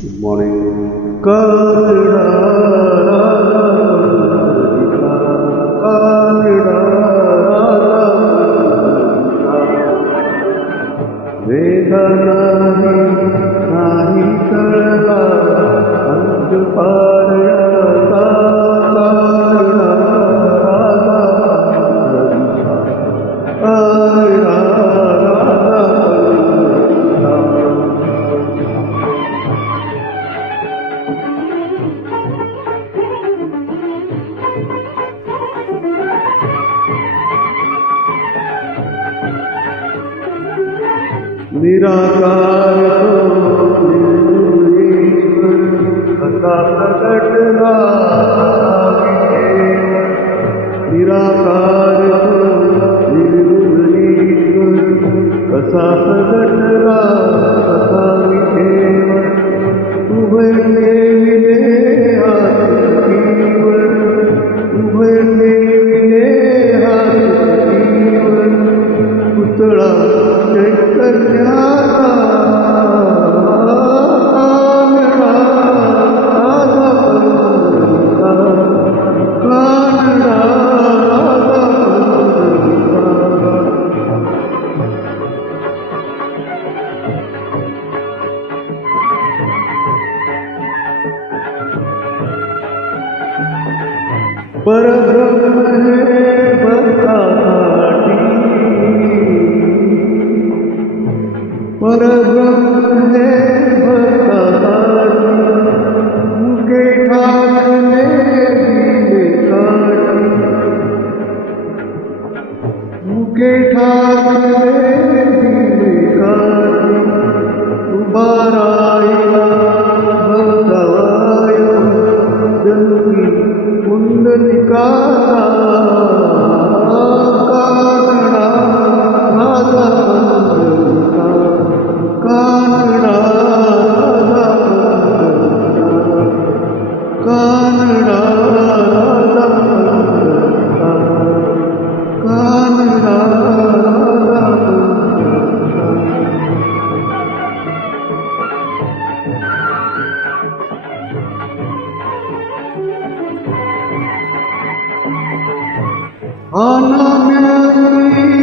Good morning. Karna, Vedana nahi karla, ant parayata निराकार तो निर्गुण कथा प्रकटना निराकार तो निर्गुण कथा प्रकटना कथा विखेवर उभय मिले हाथ जीवन उभय मिले हाथ जीवन पुतळा चैतन्याचा परब्रह्म है भक्तासाठी परब्रह्म है भक्तासाठी मुके ठाकले दिले काठी मुके ठाकले दिले काठी उभा राहिला भक्ताय जनुकी पुंडलिका कानडा राजा कानडा कानडा राजा कानडा आना म्यारी